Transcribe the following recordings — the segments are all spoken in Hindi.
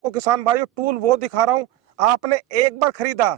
आपको किसान भाइयों टूल वो दिखा रहा हूं, आपने एक बार खरीदा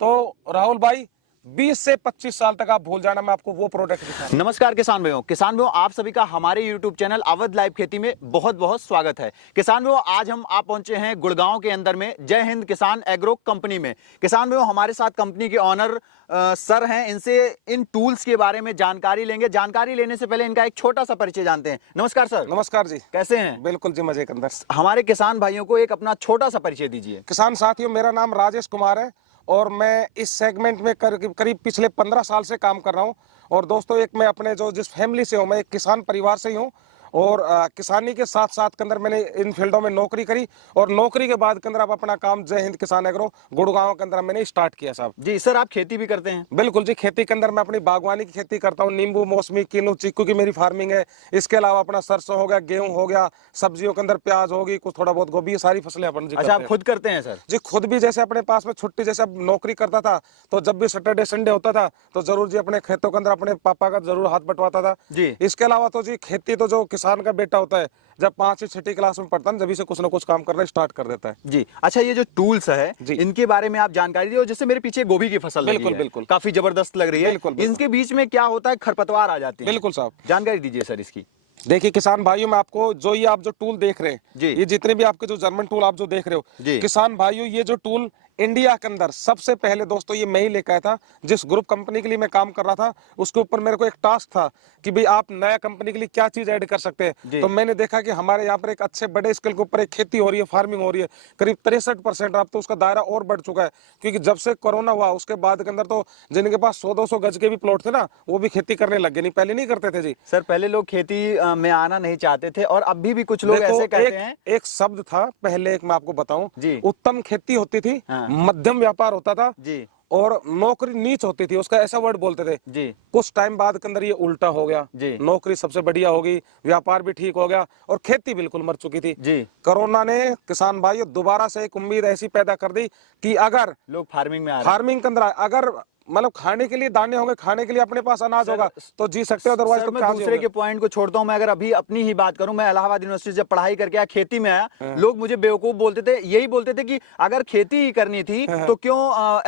तो राहुल भाई 20 से 25 साल तक आप भूल जाना। मैं आपको वो प्रोडक्ट दिखा रहा हूं। नमस्कार किसान भाइयों आप सभी का हमारे YouTube चैनल अवध लाइव खेती में बहुत बहुत स्वागत है। किसान भाइयों आज आप पहुंचे हैं गुड़गांव के अंदर में जय हिंद किसान एग्रो कंपनी में। किसान भाइयों हमारे साथ कंपनी के ऑनर सर हैं, इनसे इन टूल्स के बारे में जानकारी लेंगे। जानकारी लेने से पहले इनका एक छोटा सा परिचय जानते हैं। नमस्कार सर। नमस्कार जी, कैसे हैं? बिल्कुल जी, मजे के अंदर। हमारे किसान भाइयों को एक अपना छोटा सा परिचय दीजिए। किसान साथियों, मेरा नाम राजेश कुमार है और मैं इस सेगमेंट में करीब पिछले 15 साल से काम कर रहा हूं। और दोस्तों, एक मैं अपने जिस फैमिली से हूं, मैं एक किसान परिवार से ही हूं और किसानी के साथ साथ के अंदर मैंने इन फील्डों में नौकरी करी और नौकरी के बाद के अंदर अब अपना काम जय हिंद किसान एग्रो गुड़गांव के अंदर मैंने स्टार्ट किया साहब। जी सर, आप खेती भी करते हैं? बिल्कुल जी, खेती के अंदर मैं अपनी बागवानी की खेती करता हूँ। नींबू, मौसमी, किन्नू, चीकू की मेरी फार्मिंग है। इसके अलावा अपना सरसों हो गया, गेहूं हो गया, सब्जियों के अंदर प्याज होगी, कुछ थोड़ा बहुत गोभी, ये सारी फसलें अपन जी अच्छा, आप खुद करते हैं सर? जी खुद भी। जैसे अपने पास में छुट्टी, जैसे अब नौकरी करता था तो जब भी सैटरडे संडे होता था तो जरूर जी अपने खेतों के अंदर अपने पापा का जरूर हाथ बंटवाता था जी। इसके अलावा तो जी खेती तो जो किसान का बेटा होता है जब 5 से 6 क्लास में पढ़ता है जब से कुछ ना कुछ काम करना स्टार्ट कर देता है जी। अच्छा, ये जो टूल्स है इनके बारे में आप जानकारी दिए। जैसे मेरे पीछे गोभी की फसल लगी है, बिल्कुल काफी जबरदस्त लग रही है। इनके बीच में क्या होता है, खरपतवार आ जाती है। बिल्कुल साहब, जानकारी दीजिए सर इसकी। देखिए किसान भाइयों, मैं आपको जो ये आप जो टूल देख रहे हैं, ये जितने भी आपके जो जर्मन टूल आप जो देख रहे हो किसान भाइयों, ये जो टूल इंडिया के अंदर सबसे पहले दोस्तों ये मैं ही लेकर आया था। जिस ग्रुप कंपनी के लिए मैं काम कर रहा था उसके ऊपर मेरे को एक टास्क था कि भाई आप नया कंपनी के लिए क्या चीज ऐड कर सकते हैं। तो मैंने देखा कि हमारे यहाँ पर एक अच्छे बड़े स्केल के ऊपर एक खेती हो रही है, फार्मिंग हो रही है करीब 63%। अब तो उसका दायरा और बढ़ चुका है क्योंकि जब से कोरोना हुआ उसके बाद के अंदर तो जिनके पास 100-200 गज के भी प्लॉट थे ना, वो भी खेती करने लग गए। नहीं, पहले नहीं करते थे जी। सर पहले लोग खेती में आना नहीं चाहते थे और अभी भी कुछ लोग ऐसे कहते हैं। एक शब्द था पहले, एक मैं आपको बताऊं, उत्तम खेती होती थी, मध्यम व्यापार होता था जी, और नौकरी नीच होती थी, उसका ऐसा वर्ड बोलते थे जी। कुछ टाइम बाद के अंदर ये उल्टा हो गया जी। नौकरी सबसे बढ़िया होगी, व्यापार भी ठीक हो गया और खेती बिल्कुल मर चुकी थी जी। कोरोना ने किसान भाइयों दोबारा से एक उम्मीद ऐसी पैदा कर दी कि अगर लोग फार्मिंग में फार्मिंग के अंदर अगर मतलब खाने के लिए दाने होंगे, खाने के लिए अपने पास अनाज होगा तो जी सकते हो, अदरवाइज तो मैं दूसरे के पॉइंट को छोड़ता हूं। मैं अगर अभी अपनी ही बात करूं, मैं इलाहाबाद यूनिवर्सिटी जब पढ़ाई करके आया, खेती में आया, लोग मुझे बेवकूफ बोलते थे। यही बोलते थे कि अगर खेती ही करनी थी तो क्यों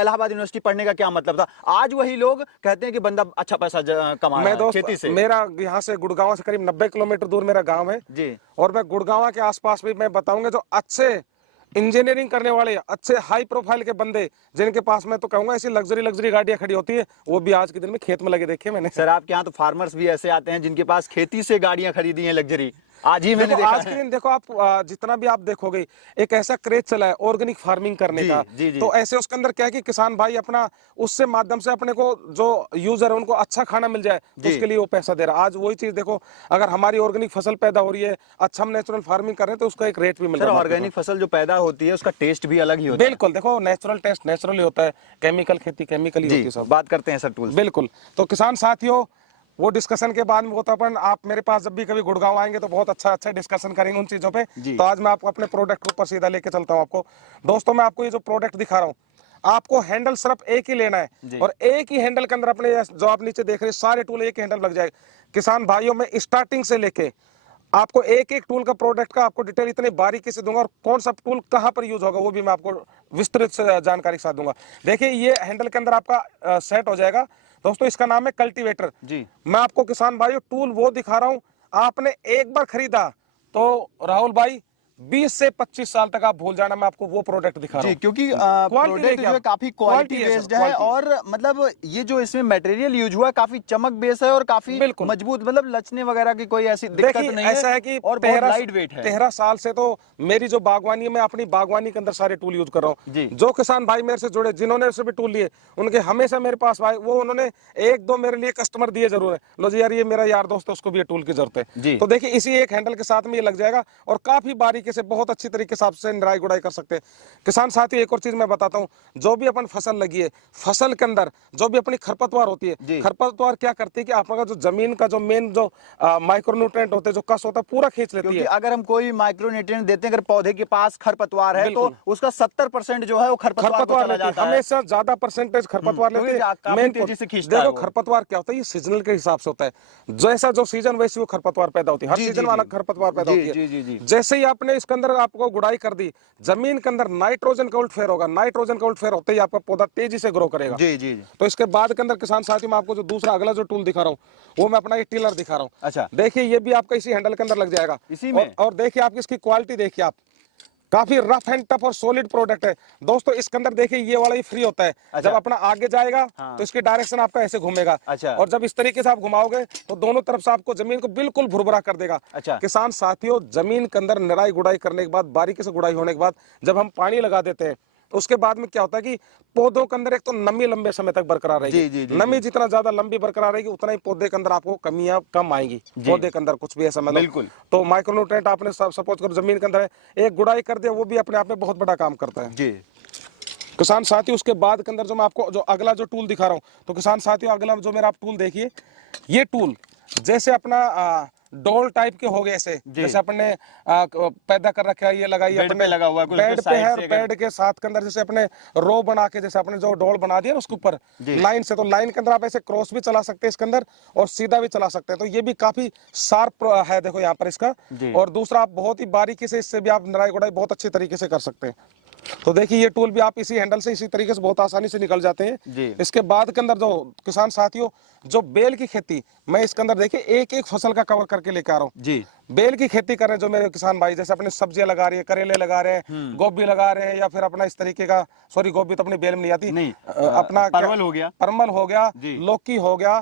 इलाहाबाद यूनिवर्सिटी पढ़ने का क्या मतलब था। आज वही लोग कहते हैं कि बंदा अच्छा पैसा कमा रहा है खेती से। मेरा यहाँ से गुड़गांव से करीब 90 किलोमीटर दूर मेरा गाँव है जी, और मैं गुड़गांव के आसपास भी मैं बताऊंगा जो अच्छे इंजीनियरिंग करने वाले अच्छे हाई प्रोफाइल के बंदे जिनके पास मैं तो कहूंगा ऐसी लग्जरी गाड़ियां खड़ी होती है, वो भी आज के दिन में खेत में लगे देखे मैंने। सर आपके यहाँ तो फार्मर्स भी ऐसे आते हैं जिनके पास खेती से गाड़ियां खरीदी हैं लग्जरी। आज ही मैंने देखा आज के दिन देखो आप जितना भी आप देखोगे एक ऐसा क्रेज चला है ऑर्गेनिक फार्मिंग करने का जी। तो ऐसे उसके अंदर क्या है कि किसान भाई अपना उससे माध्यम से अपने को जो यूजर है उनको अच्छा खाना मिल जाए तो उसके लिए वो पैसा दे रहा है। आज वही चीज देखो, अगर हमारी ऑर्गेनिक फसल पैदा हो रही है, अच्छा हम नेचुरल फार्मिंग कर रहे हैं तो उसका एक रेट भी मिल रहा है। ऑर्गेनिक फसल जो पैदा होती है उसका टेस्ट भी अलग ही होता है। बिल्कुल, देखो नेचुरल टेस्ट नेचुरल ही होता है, केमिकल खेती केमिकल ही होती है। सब बात करते हैं सर टूल्स। बिल्कुल, तो किसान साथियों वो डिस्कशन के बाद में वो तो अपन आप मेरे पास जब भी कभी गुड़गांव आएंगे तो बहुत अच्छा डिस्कशन करेंगे उन चीजों पे। तो आज मैं आपको अपने प्रोडक्ट ऊपर सीधा लेके चलता हूँ आपको। दोस्तों मैं आपको ये जो प्रोडक्ट दिखा रहा हूँ, आपको हैंडल सिर्फ एक ही लेना है और एक ही हैंडल के अंदर अपने जो आप नीचे देख रहे हैं सारे टूल एक ही हैंडल लग जाएगा। किसान भाइयों में स्टार्टिंग से लेके आपको एक एक टूल का प्रोडक्ट का आपको डिटेल इतनी बारीकी से दूंगा और कौन सा टूल कहां पर यूज होगा वो भी मैं आपको विस्तृत जानकारी के साथ दूंगा। देखिए ये हैंडल के अंदर आपका सेट हो जाएगा दोस्तों, इसका नाम है कल्टीवेटर जी। मैं आपको किसान भाइयों टूल वो दिखा रहा हूं, आपने एक बार खरीदा तो राहुल भाई 20 से 25 साल तक आप भूल जाना। मैं आपको वो प्रोडक्ट दिखा रहा हूं क्योंकि प्रोडक्ट जो है काफी क्वालिटी बेस्ड है और मतलब ये जो इसमें मटेरियल यूज हुआ है काफी चमक बेस है और काफी मजबूत, मतलब लचने वगैरह की कोई ऐसी दिक्कत नहीं है। ऐसा है कि और बहुत लाइट वेट है। 13 साल से तो मेरी जो बागवानी है, मैं अपनी बागवानी के अंदर सारे टूल यूज कर रहा हूँ। जो किसान भाई मेरे से जुड़े जिन्होंने से भी टूल लिए उनके हमेशा मेरे पास भाई वो उन्होंने 1-2 मेरे लिए कस्टमर दिए जरूर है, लो जी यार ये मेरा यार दोस्त है उसको भी ये टूल की जरूरत है। तो देखिए इसी एक हैंडल के साथ में ये लग जाएगा और काफी बारीकी से बहुत अच्छी तरीके से आपसे निराई गुड़ाई कर सकते हैं। किसान साथी एक और चीज मैं बताता हूँ, जो भी अपन फसल लगी है फसल के अंदर जो भी अपनी खरपतवार होती है, खरपतवार क्या करती है कि आपका जो जमीन का जो मेन जो माइक्रोन्यूट्रिएंट होते हैं, जो कस होता है पूरा खींच लेती है। अगर हम कोई माइक्रोन्यूट्रिएंट देते हैं, अगर पौधे के पास खरपतवार है तो उसका 70% जो है वो खरपतवार लेती है। हमेशा ज्यादा परसेंटेज खरपतवार लेती है। मेन तेजी से खींचता है। देखो खरपतवार क्या होता है, ये सीजनल के हिसाब से होता है, जैसा जो सीजन वैसी वो खरपतवार पैदा होती है, हर सीजन वाला खरपतवार पैदा होती है। जैसे ही आपने आपने इसके अंदर आपको गुड़ाई कर दी, जमीन के अंदर नाइट्रोजन का उल्टफेर होगा, नाइट्रोजन का उल्टफेर होते ही आपका पौधा तेजी से ग्रो करेगा। जी जी जी। तो इसके बाद के अंदर किसान साथियों में आपको जो दूसरा अगला जो टूल दिखा रहा हूँ, वो मैं अपना ये टिलर दिखा रहा हूँ। अच्छा, देखिए ये भी आपका इसी हैंडल के अंदर लग जाएगा इसी में। और देखिए आप इसकी क्वालिटी देखिए, आप काफी रफ एंड टफ और सॉलिड प्रोडक्ट है दोस्तों। इसके अंदर देखिए ये वाला ही फ्री होता है। अच्छा। जब अपना आगे जाएगा हाँ। तो इसकी डायरेक्शन आपका ऐसे घूमेगा। अच्छा। और जब इस तरीके से आप घुमाओगे तो दोनों तरफ से आपको जमीन को बिल्कुल भुरभुरा कर देगा। अच्छा। किसान साथियों, जमीन के अंदर निराई गुड़ाई करने के बाद, बारीकी से गुड़ाई होने के बाद जब हम पानी लगा देते हैं, उसके बाद में क्या होता है कि पौधों के अंदर एक तो नमी लंबे समय तक बरकरार रहेगी। जी, जी, जी, नमी जितना ज्यादा लंबी बरकरार रहेगी उतना ही पौधे के अंदर आपको कमियां कम आएंगी। पौधे के अंदर कुछ भी ऐसा मतलब बिल्कुल। तो माइक्रोन्यूट्रिएंट आपने सपोज करो जमीन के अंदर है, एक गुड़ाई कर दिया, वो भी अपने आप में बहुत बड़ा काम करता है। जी। किसान साथियों, उसके बाद के अंदर जो मैं आपको जो अगला जो टूल दिखा रहा हूँ, तो किसान साथियों अगला जो मेरा आप टूल देखिए, ये टूल जैसे अपना डोल टाइप के हो गए ऐसे, जैसे अपने पैदा कर रखा है, ये लगाई बेड पे लगा हुआ है, कुछ बेड पे साइड है, से अगर- बेड के साथ के अंदर जैसे अपने रो बना के, जैसे अपने जो डोल बना दिया ना उसके ऊपर लाइन से, तो लाइन के अंदर आप ऐसे क्रॉस भी चला सकते हैं इसके अंदर और सीधा भी चला सकते हैं। तो ये भी काफी शार्प है, देखो यहाँ पर इसका। और दूसरा आप बहुत ही बारीकी से इससे भी आप निराई गुड़ाई बहुत अच्छे तरीके से कर सकते हैं। तो देखिए ये टूल भी आप इसी हैंडल से इसी तरीके से बहुत आसानी से निकल जाते हैं। इसके बाद के अंदर जो किसान साथियों, जो बेल की खेती, मैं इसके अंदर देखिए एक एक फसल का कवर करके लेके आ रहा हूँ जी। बेल की खेती कर रहे हैं जो मेरे किसान भाई, जैसे अपने सब्जियां लगा रहे हैं, करेले लगा रहे हैं, गोभी लगा रहे हैं, या फिर अपना इस तरीके का, सॉरी गोभी तो अपनी बेल में नहीं आती, नहीं, अपना परवल हो गया, परमल हो गया, लौकी हो गया,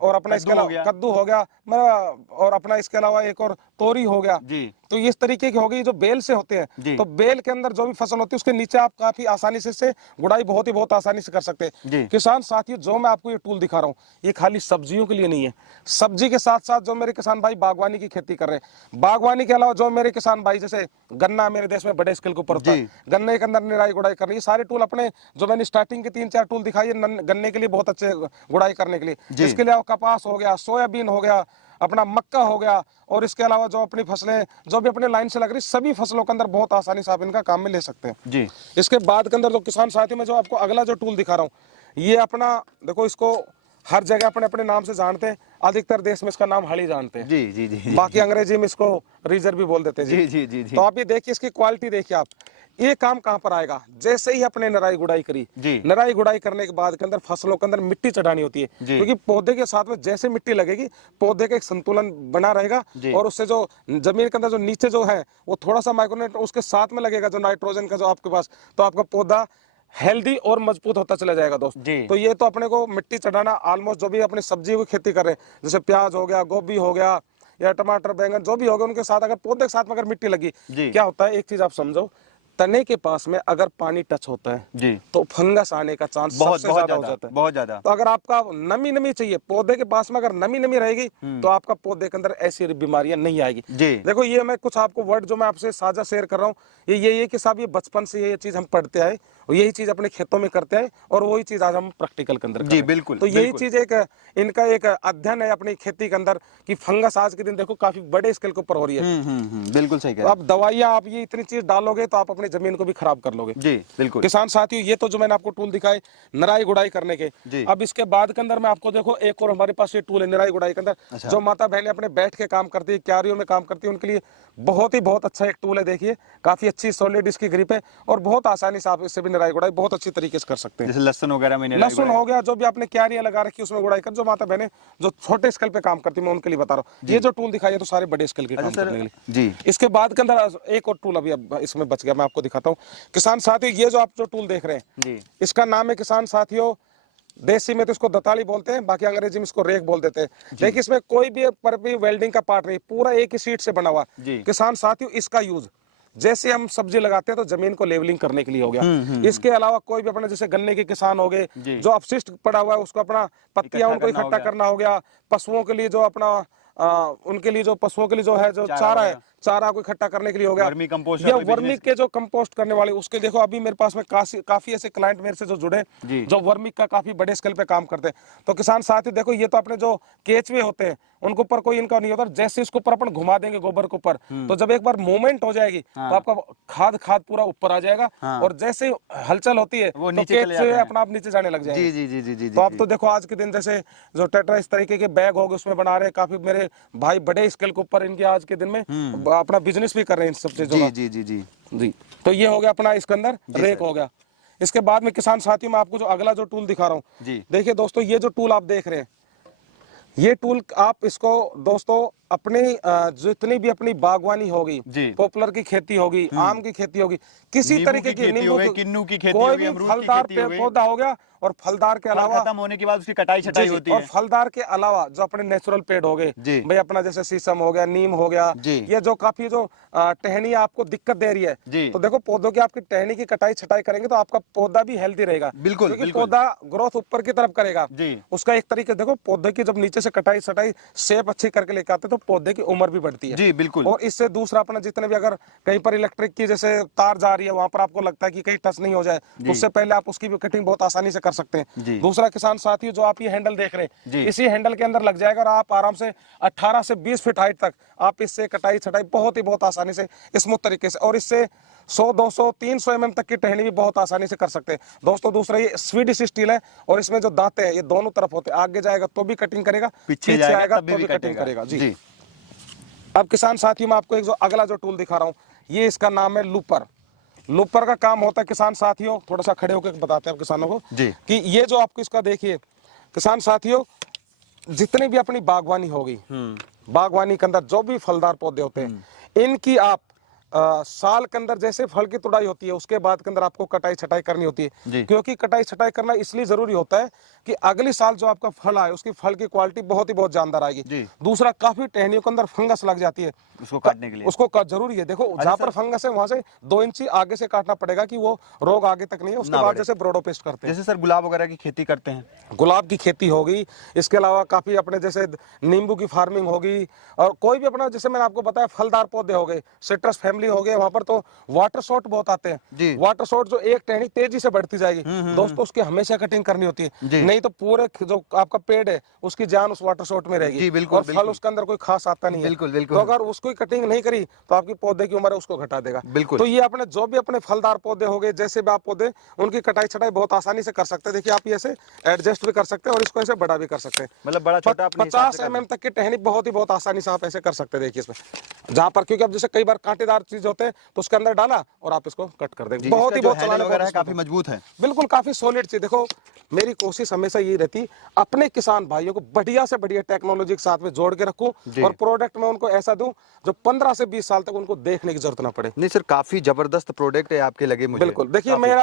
और अपना इसके अलावा कद्दू हो गया, और अपना इसके अलावा एक और तोरी हो गया जी। तो इस तरीके की हो गई जो बेल से होते हैं। तो बेल के अंदर जो भी फसल होती है उसके नीचे आप काफी आसानी से इससे गुड़ाई बहुत आसानी से कर सकते हैं। किसान साथियों, जो मैं आपको ये टूल दिखा रहा हूँ, ये खाली सब्जियों के लिए नहीं है। सब्जी के साथ साथ जो मेरे किसान भाई बागवानी की खेती कर रहे हैं, बागवानी के अलावा जो मेरे किसान भाई, जैसे गन्ना मेरे देश में बड़े स्केल के ऊपर होता है, गन्ने के अंदर निराई गुड़ाई कर रही है, सारे टूल अपने जो मैंने स्टार्टिंग के 3-4 टूल दिखाई है गन्ने के लिए बहुत अच्छे गुड़ाई करने के लिए। इसके लिए कपास हो गया, सोयाबीन हो गया, अपना मक्का हो गया, और इसके अलावा जो अपनी फसलें जो भी अपने लाइन से लग रही, सभी फसलों के अंदर बहुत आसानी से आप इनका काम में ले सकते हैं जी। इसके बाद के अंदर जो किसान साथी में जो आपको अगला जो टूल दिखा रहा हूँ, ये अपना देखो, इसको हर जगह अपने अपने नाम से जानते हैं। अधिकतर देश में इसका नाम हड़ी जानते हैं जी जी जी। बाकी अंग्रेजी में इसको रीजर भी बोल देते हैं जी जी जी। तो आप ये देखिए, इसकी क्वालिटी देखिए आप, ये काम कहाँ पर आएगा, जैसे ही अपने निराई गुड़ाई करी, निराई गुड़ाई करने के बाद के अंदर फसलों के अंदर मिट्टी चढ़ानी होती है, क्योंकि पौधे के साथ में जैसे मिट्टी लगेगी, पौधे का एक संतुलन बना रहेगा, और उससे जो जमीन के अंदर जो नीचे जो है वो थोड़ा सा माइक्रोन्यूट्रिएंट उसके साथ में लगेगा, जो नाइट्रोजन का जो आपके पास, तो आपका पौधा हेल्दी और मजबूत होता चला जाएगा दोस्त। तो ये तो अपने को मिट्टी चढ़ाना ऑलमोस्ट जो भी अपनी सब्जी की खेती कर रहे हैं, जैसे प्याज हो गया, गोभी हो गया, या टमाटर, बैंगन जो भी हो गया, उनके साथ अगर पौधे के साथ में अगर मिट्टी लगी, क्या होता है, एक चीज आप समझो, तने के पास में अगर पानी टच होता है जी, तो फंगस आने का चांस बहुत ज्यादा हो जाता है, बहुत ज्यादा। तो अगर आपका नमी चाहिए, पौधे के पास में अगर नमी रहेगी, तो आपका पौधे के अंदर ऐसी बीमारियां नहीं आएगी जी। देखो ये मैं कुछ आपको वर्ड जो मैं आपसे साझा शेयर कर रहा हूँ, ये कि साहब ये बचपन से ये चीज हम पढ़ते आए और यही चीज अपने खेतों में करते हैं, और वही चीज आज हम प्रैक्टिकल के अंदर जी बिल्कुल। तो यही चीज एक इनका एक अध्ययन है अपनी खेती के अंदर कि फंगस आज के दिन देखो काफी बड़े स्केल के ऊपर हो रही है। बिल्कुल सही कह। आप दवाइयां आप ये इतनी चीज डालोगे तो आप अपनी जमीन को भी खराब कर लोगे जी बिल्कुल। किसान साथियों, ये तो जो मैंने आपको टूल दिखाए निराई गुड़ाई करने के। अब इसके बाद के अंदर मैं आपको देखो एक और हमारे पास ये टूल है निराई गुड़ाई के अंदर, जो माता बहनें अपने बैठ के काम करती है, क्यारियों में काम करती है, उनके लिए बहुत अच्छा एक टूल है। देखिए काफी अच्छी सॉलिड इसकी ग्रिप है, और बहुत आसानी से आप इससे भी निराई गुड़ाई बहुत अच्छी तरीके से कर सकते हैं। जैसे लहसुन वगैरह में लहसुन हो गया, जो भी आपने क्यारियां लगा रखी उसमें गुड़ाई कर, जो माता बहनें जो छोटे स्केल पे काम करती है, मैं उनके लिए बता रहा हूँ। ये जो टूल दिखाई तो सारे बड़े स्केल के काम करने के लिए जी। इसके बाद के अंदर एक और टूल अभी इसमें बच गया, मैं आपको दिखाता हूँ। किसान साथियों, ये जो आप जो टूल देख रहे हैं जी, इसका नाम है किसान साथियों, देसी में तो इसको दताली बोलते हैं, बाकी अंग्रेजी में इसको रेक बोल देते हैं। देखिए इसमें कोई भी पर भी वेल्डिंग का पार्ट नहीं, पूरा एक ही शीट से बना हुआ। किसान साथियों, इसका यूज जैसे हम सब्जी लगाते हैं तो जमीन को लेवलिंग करने के लिए हो गया। इसके अलावा कोई भी अपने जैसे गन्ने के किसान हो गए, जो अपशिष्ट पड़ा हुआ है उसको अपना पत्तियां उनको इकट्ठा करना हो गया, पशुओं के लिए जो अपना उनके लिए जो पशुओं के लिए जो है जो चारा है, चारा को इकट्ठा करने के लिए हो गया, वर्मी कंपोस्ट या वर्मी के जो कंपोस्ट करने वाले उसके। देखो अभी मेरे पास में काफी ऐसे क्लाइंट मेरे से जो जुड़े जो वर्मी का काफी बड़े स्केल पे काम करते हैं। तो किसान साथी देखो, ये तो अपने जो केचवे होते हैं उनके ऊपर कोई इनका नहीं होता, जैसे इसके ऊपर अपन घुमा देंगे गोबर के ऊपर, तो जब एक बार मूवमेंट हो जाएगी तो आपका खाद पूरा ऊपर आ जाएगा, और जैसे हलचल होती है तो केचवे अपना आप नीचे जाने लग जाएंगे जी। तो अब तो देखो आज के दिन जैसे जो टेट्रा इस तरीके के बैग हो गए उसमें बना रहे, काफी मेरे भाई बड़े स्केल के ऊपर इनके आज के दिन में अपना बिजनेस भी कर रहे हैं इन सब चीजों का। जी जी जी जी जी। तो ये हो गया अपना इसके अंदर रेक हो गया। इसके बाद में किसान साथियों में आपको जो अगला जो टूल दिखा रहा हूँ, जी। देखिए दोस्तों, ये जो टूल आप देख रहे हैं, ये टूल आप इसको दोस्तों अपनी जितनी भी अपनी बागवानी होगी, पॉपुलर की खेती होगी, आम की खेती होगी, किसी तरीके की नींबू की, किन्नू की खेती कोई होगी, भी अमरूद की फलदार खेती पेड़ होगी, पौधा हो गया, और फलदार के अलावा खत्म होने के बाद उसकी कटाई छटाई होती है। और फलदार के अलावा जो अपने नेचुरल पेड़ हो गए भाई, अपना जैसे शीशम हो गया, नीम हो गया, ये जो काफी जो टहनी आपको दिक्कत दे रही है, तो देखो पौधों की आपकी टहनी की कटाई छटाई करेंगे तो आपका पौधा भी हेल्दी रहेगा। बिल्कुल, क्योंकि पौधा ग्रोथ ऊपर की तरफ करेगा। उसका एक तरीके देखो, पौधे की जब नीचे से कटाई छटाई शेप अच्छी करके लेके आते तो पौधे की उम्र भी बढ़ती है। जी बिल्कुल। और इससे दूसरा अपना जितने भी अगर कहीं पर इलेक्ट्रिक की जैसे तार जा रही है, वहां पर आपको लगता है कि कहीं टच नहीं हो जाए, उससे पहले आप उसकी भी कटिंग बहुत आसानी से कर सकते हैं। दूसरा किसान साथी, जो आप ये हैंडल देख रहे हैं, इसी हैंडल के अंदर लग जाएगा और आप आराम से 18 से 20 फीट हाइट तक आप इससे कटाई छटाई बहुत आसानी से स्मूथ तरीके से, और इससे 100 200 300 mm तक की टहनी भी बहुत आसानी से कर सकते हैं। दोस्तों दूसरा ये स्वीडिश स्टील है, और इसमें जो दांते हैं ये दोनों तरफ होते हैं, आगे जाएगा तो भी कटिंग करेगा, पीछे जाएगा तो भी कटिंग करेगा। जी। अब किसान साथियों में आपको एक जो अगला जो टूल दिखा रहा हूँ, ये इसका नाम है लूपर। लूपर का काम होता है किसान साथियों, थोड़ा सा खड़े होकर बताते हैं किसानों को कि ये जो आपको इसका देखिए किसान साथियों, जितनी भी अपनी बागवानी होगी, बागवानी के अंदर जो भी फलदार पौधे होते हैं, इनकी आप साल के अंदर जैसे फल की तुड़ाई होती है, उसके बाद के अंदर आपको कटाई छटाई करनी होती है। क्योंकि कटाई छटाई करना इसलिए जरूरी होता है कि अगली साल जो आपका फल आए उसकी फल की क्वालिटी बहुत जानदार आएगी। दूसरा, काफी टहनियों के अंदर फंगस लग जाती है, उसको काटने के लिए उसको जरूरी है। देखो जहाँ पर फंगस है वहां से 2 इंची आगे से काटना पड़ेगा कि वो रोग आगे तक नहीं है। उसके बाद जैसे ब्रोडोपेस्ट करते हैं, जैसे सर गुलाब वगैरह की खेती करते हैं, गुलाब की खेती होगी, इसके अलावा काफी अपने जैसे नींबू की फार्मिंग होगी, और कोई भी अपना जैसे मैंने आपको बताया फलदार पौधे हो गए, सिट्रस फैमिली हो गए, वहां पर तो वाटर शॉट बहुत आते हैं। वाटर शॉट जो एक टहनी तेजी से बढ़ती जाएगी दोस्तों, उसकी हमेशा कटिंग करनी होती है, नहीं तो पूरे जो आपका पेड़ है उसकी जान उस वाटर शॉट में रहेगी, और फल उसके अंदर कोई खास आता नहीं है। तो अगर उसको कटिंग नहीं करी तो आपकी पौधे की उम्र है उसको घटा देगा। तो ये अपने जो भी अपने फलदार पौधे हो गए, जैसे भी आप पौधे, उनकी कटाई छटाई बहुत आसानी से कर सकते हैं। देखिए आप ऐसे एडजस्ट भी कर सकते हैं और इसको ऐसे बड़ा भी कर सकते हैं, मतलब बड़ा छोटा 50 mm तक की टहनी बहुत आसानी से आप ऐसे कर सकते हैं। देखिए इसमें जहाँ पर, क्योंकि अब जैसे कई बार कांटेदार चीज होते हैं तो उसके अंदर डाला और आप इसको कट कर देंगे। बहुत चलाने वगैरह काफी मजबूत है, बिल्कुल काफी सॉलिड चीज। देखो मेरी कोशिश हमेशा यही रहती, अपने किसान भाइयों को बढ़िया से बढ़िया टेक्नोलॉजी के साथ में जोड़ के रखूं, और प्रोडक्ट में उनको ऐसा दूं जो 15 से 20 साल तक उनको देखने की जरूरत ना पड़े। नहीं सर, काफी जबरदस्त प्रोडक्ट है आपके लगे मुझे। बिल्कुल। देखिए मैं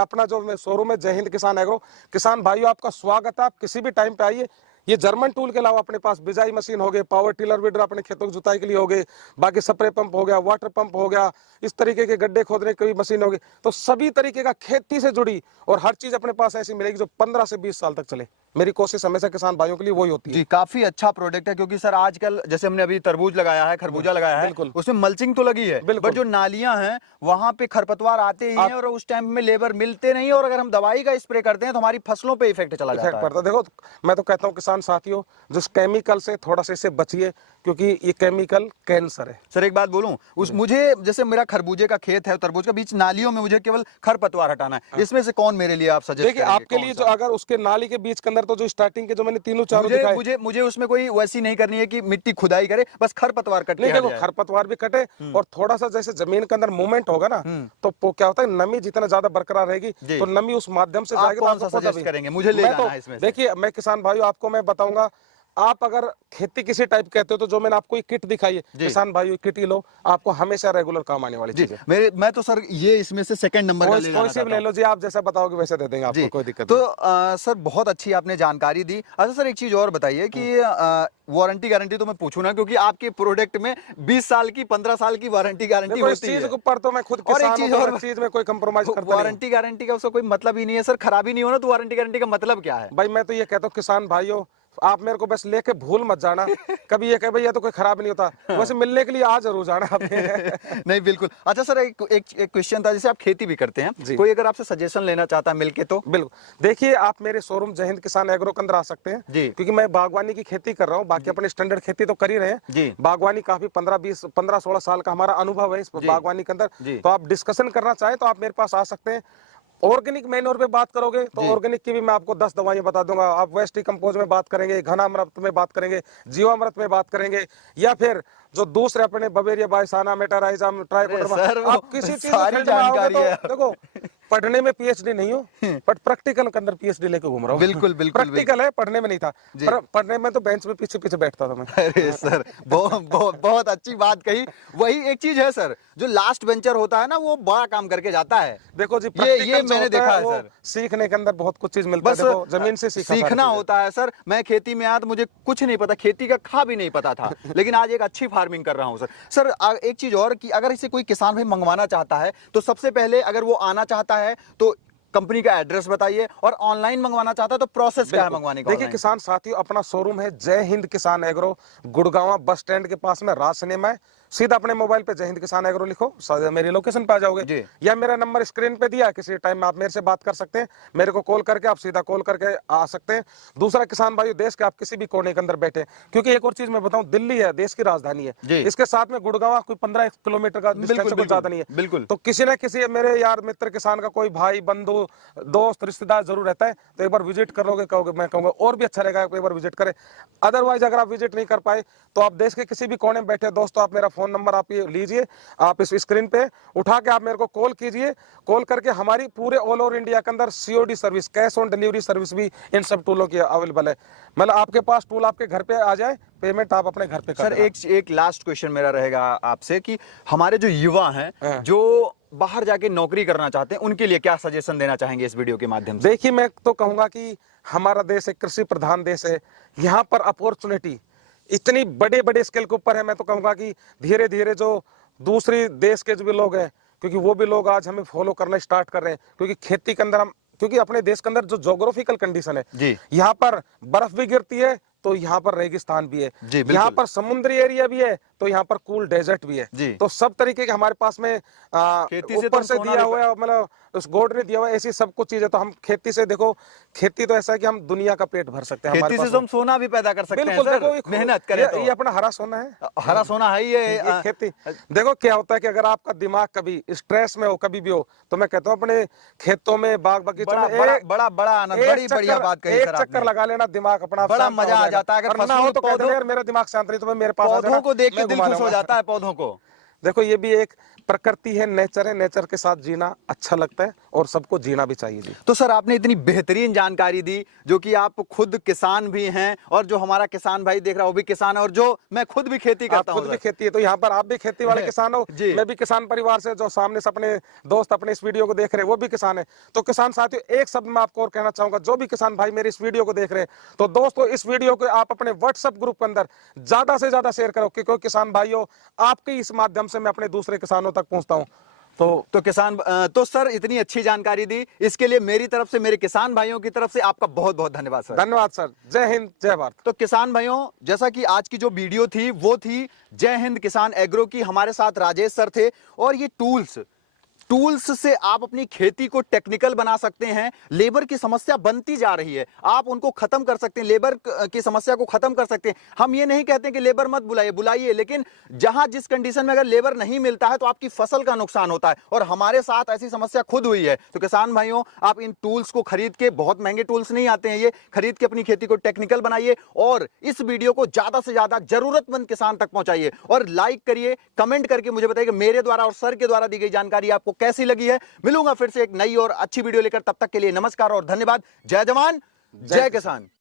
अपना जो शोरूम है जय हिंद किसान एग्रो, किसान भाइयों आपका स्वागत है, आप किसी भी टाइम पे आइए। ये जर्मन टूल के अलावा अपने पास बिजाई मशीन हो गए, पावर टिलर वीडर अपने खेतों की जुताई के लिए हो गए, बाकी स्प्रे पंप हो गया, वाटर पंप हो गया, इस तरीके के गड्ढे खोदने की मशीन होगी, तो सभी तरीके का खेती से जुड़ी और हर चीज अपने पास ऐसी मिलेगी जो 15 से 20 साल तक चले। मेरी कोशिश हमेशा किसान भाइयों के लिए वही होती है। जी, काफी अच्छा प्रोडक्ट है, क्योंकि सर आजकल जैसे हमने अभी तरबूज लगाया है, खरबूजा लगाया है, उसमें मल्चिंग तो लगी है, बट जो नालियां हैं वहां पे खरपतवार आते ही हैं और उस टाइम में लेबर मिलते नहीं, और अगर हम दवाई का स्प्रे करते हैं तो हमारी फसलों पे इफेक्ट चला जाता है। पड़ता। देखो मैं तो कहता हूँ किसान साथियों, जिस केमिकल से थोड़ा सा इससे बचिए, क्योंकि ये केमिकल कैंसर है। सर एक बात बोलूं, मुझे जैसे मेरा खरबूजे का खेत है, तरबूज का बीच नालियों में मुझे केवल खरपतवार हटाना है, इसमें से कौन मेरे लिए आप सजेस्ट देखिए आपके लिए जो अगर उसके नाली के बीच के अंदर तो जो स्टार्टिंग के जो मैंने तीनों चारों दिखाए, मुझे उसमें कोई वैसी नहीं करनी है कि मिट्टी खुदाई करे, बस खरपतवार कटे। नहीं, देखो खरपतवार भी कटे और थोड़ा सा जैसे जमीन के अंदर मूवमेंट होगा ना, तो क्या होता है, नमी जितना ज्यादा बरकरार रहेगी तो नमी उस माध्यम से जाएगी। कौन सा सजेस्ट करेंगे मुझे ले जाना है इसमें? देखिए मैं किसान भाइयों आपको मैं बताऊंगा, आप अगर खेती किसी टाइप कहते हो तो जो मैंने आपको एक किट दिखाई है किसान भाइयों, किट ही लो, आपको हमेशा रेगुलर काम आने वाली चीज है। मैं तो सर ये इसमें से सेकंड नंबर कोई सी ले लो जी, आप जैसा बताओगे वैसे दे देंगे आपको, कोई दिक्कत नहीं। तो सर बहुत अच्छी आपने जानकारी दी। अच्छा सर एक चीज और बताइए कि वारंटी गारंटी तो मैं पूछूं ना, क्योंकि आपके प्रोडक्ट में 20 साल की 15 साल की वारंटी गारंटी होती है। चीज के ऊपर तो मैं खुद किसान हूं, और चीज में कोई कंप्रोमाइज करता नहीं। वारंटी गारंटी का उसका कोई मतलब ही नहीं है सर, खराबी नहीं होना तो वारंटी गारंटी का मतलब क्या है? भाई मैं तो ये कहता हूँ किसान भाइयों, आप मेरे को बस लेके भूल मत जाना कभी ये कह भैया तो कोई खराब नहीं होता, वैसे मिलने के लिए आ जरूर जाना आपने। नहीं बिल्कुल। अच्छा सर एक क्वेश्चन था, जैसे आप खेती भी करते हैं, कोई अगर आपसे सजेशन लेना चाहता है मिलके तो? बिल्कुल। देखिए आप मेरे शोरूम जय हिंद किसान एग्रो के अंदर आ सकते हैं, क्योंकि मैं बागवानी की खेती कर रहा हूँ, बाकी अपने स्टैंडर्ड खेती तो कर ही रहे हैं। बागवानी काफी 15-16 साल का हमारा अनुभव है इस बागवानी के अंदर, तो आप डिस्कशन करना चाहें तो आप मेरे पास आ सकते हैं। ऑर्गेनिक मैन्योर पे बात करोगे तो ऑर्गेनिक की भी मैं आपको 10 दवाइयां बता दूंगा। आप वेस्ट डिकम्पोज में बात करेंगे, घनामृत में बात करेंगे, जीवामृत में बात करेंगे, या फिर जो दूसरे अपने बवेरिया बायसाना, मेटाराइजम, ट्राइकोडर्मा, आप किसी चीज में फील्ड में आओगे तो देखो पढ़ने में पीएचडी नहीं हो, बट प्रैक्टिकल के अंदर पीएचडी लेके घूम रहा हूँ। बिल्कुल बिल्कुल प्रैक्टिकल है, पढ़ने में नहीं था। पर पढ़ने में तो बेंच पे पीछे पीछे बैठता था मैं। अरे सर, बहुत अच्छी बात कही। वही एक चीज है सर, जो लास्ट वेंचर होता है ना, वो बड़ा काम करके जाता है। देखो जी, ये मैंने देखा है सर, सीखने के अंदर बहुत कुछ चीज मिलता है। देखो जमीन से सीखना होता है सर। मैं खेती में आया तो मुझे कुछ नहीं पता, खेती का खा भी नहीं पता था, लेकिन आज एक अच्छी फार्मिंग कर रहा हूँ सर। सर एक चीज और कि अगर इसे कोई किसान भाई मंगवाना चाहता है तो सबसे पहले अगर वो आना चाहता है तो कंपनी का एड्रेस बताइए, और ऑनलाइन मंगवाना चाहता है तो प्रोसेस क्या है मंगवाने का? देखिए किसान साथियों, अपना शोरूम है जय हिंद किसान एग्रो, गुड़गांव बस स्टैंड के पास में राज सिनेमा है। सीधा अपने मोबाइल पे जय हिंद किसान एग्रो लिखो, मेरी लोकेशन पे आ जाओगे, या मेरा नंबर स्क्रीन पे दिया, किसी टाइम में आप मेरे से बात कर सकते हैं। मेरे को कॉल करके आप सीधा कॉल करके आ सकते हैं। दूसरा, किसान भाई देश के आप किसी भी कोने के अंदर बैठे, क्योंकि एक और चीज मैं बताऊं, दिल्ली है, देश की राजधानी है, इसके साथ में गुड़गांव कोई 15 किलोमीटर का डिस्टेंस, कुछ ज्यादा नहीं है। बिल्कुल। तो किसी न किसी मेरे यार मित्र किसान का कोई भाई, बंधु, दोस्त, रिश्तेदार जरूर रहता है, तो एक बार विजिट करोगे, कहोगे, मैं कहूंगा और भी अच्छा रहेगा एक बार विजिट करें। अदरवाइज अगर आप विजिट नहीं कर पाए तो आप देश के किसी भी कोने में बैठे दोस्तों, आप मेरा फोन नंबर आप ये लीजिए, आप इस स्क्रीन पे उठा के आप मेरे को कॉल कीजिए। कॉल करके हमारी पूरे ऑल ओवर इंडिया के अंदर COD service, cash on delivery service भी इन सब टूलों की अवेलेबल है। मतलब आपके पास टूल आपके घर पे आ जाए, पेमेंट आप अपने घर पे कर देना। सर एक लास्ट क्वेश्चन मेरा रहेगा आपसे कि हमारे जो युवा हैं जो बाहर जाके नौकरी करना चाहते हैं, उनके लिए क्या सजेशन देना चाहेंगे इस वीडियो के माध्यम से? देखिए मैं तो कहूंगा कि हमारा देश एक कृषि प्रधान देश है, यहाँ पर अपॉर्चुनिटी इतनी बड़े बड़े स्केल के ऊपर है। मैं तो कहूंगा कि धीरे धीरे जो दूसरी देश के जो भी लोग हैं, क्योंकि वो भी लोग आज हमें फॉलो करना स्टार्ट कर रहे हैं, क्योंकि खेती के अंदर हम, क्योंकि अपने देश के अंदर जो ज्योग्राफिकल कंडीशन है, यहाँ पर बर्फ भी गिरती है तो यहाँ पर रेगिस्तान भी है, यहाँ पर समुद्री एरिया भी है तो यहाँ पर कूल डेजर्ट भी है। तो सब तरीके के हमारे पास में ऊपर से दिया हुआ है, मतलब उस गॉड ने दिया हुआ है, ऐसी सब कुछ चीजें। तो हम खेती से, देखो खेती तो ऐसा है कि हम दुनिया का पेट भर सकते हैं। खेती से हम सोना भी पैदा कर सकते हैं सर, मेहनत करें तो। ये अपना हरा सोना है, हरा सोना है ये खेती। देखो क्या होता है कि अगर आपका दिमाग कभी स्ट्रेस में हो, कभी भी हो, तो मैं कहता हूँ अपने खेतों में, बाग बगीचों में बड़ा आनंद, बड़ी बढ़िया बात कही सर, एक चक्कर लगा लेना, दिमाग अपना बड़ा मजा आ जाता है। अगर ना हो तो कहते हैं मेरा दिमाग शांत नहीं, तो मेरे पास पौधों को देख के दिल खुश हो जाता है, पौधों को। देखो ये भी एक प्रकृति है, नेचर है, नेचर के साथ जीना अच्छा लगता है और सबको जीना भी चाहिए जी। तो सर आपने इतनी बेहतरीन जानकारी दी, जो कि आप खुद किसान भी हैं और जो हमारा किसान भाई देख रहा है वो भी किसान है, और जो मैं खुद भी खेती करता हूं। खुद भी खेती है तो यहाँ पर आप भी खेती वाले किसान हो, मैं भी किसान परिवार से, जो सामने से अपने दोस्त अपने इस वीडियो को देख रहे हैं वो भी किसान है। तो किसान साथियों, एक शब्द मैं आपको और कहना चाहूंगा, जो भी किसान भाई मेरे इस वीडियो को देख रहे हैं, तो दोस्तों इस वीडियो को आप अपने व्हाट्सएप ग्रुप के अंदर ज्यादा से ज्यादा शेयर करो, क्योंकि किसान भाइयों आपके इस माध्यम से मैं अपने दूसरे किसानों तक पहुंचता हूं। तो सर इतनी अच्छी जानकारी दी, इसके लिए मेरी तरफ से, मेरे किसान भाइयों की तरफ से आपका बहुत बहुत धन्यवाद सर। धन्यवाद सर। जय हिंद, जय भारत। तो किसान भाइयों, जैसा कि आज की जो वीडियो थी वो थी जय हिंद किसान एग्रो की, हमारे साथ राजेश सर थे, और ये टूल्स से आप अपनी खेती को टेक्निकल बना सकते हैं। लेबर की समस्या बनती जा रही है, आप उनको खत्म कर सकते हैं, लेबर की समस्या को खत्म कर सकते हैं। हम ये नहीं कहते कि लेबर मत बुलाइए, लेकिन जहां जिस कंडीशन में अगर लेबर नहीं मिलता है तो आपकी फसल का नुकसान होता है, और हमारे साथ ऐसी समस्या खुद हुई है। तो किसान भाइयों, आप इन टूल्स को खरीद के, बहुत महंगे टूल्स नहीं आते हैं ये, खरीद के अपनी खेती को टेक्निकल बनाइए, और इस वीडियो को ज्यादा से ज्यादा जरूरतमंद किसान तक पहुंचाइए, और लाइक करिए, कमेंट करके मुझे बताइए कि मेरे द्वारा और सर के द्वारा दी गई जानकारी आपको कैसी लगी है। मिलूंगा फिर से एक नई और अच्छी वीडियो लेकर, तब तक के लिए नमस्कार और धन्यवाद। जय जवान, जय किसान।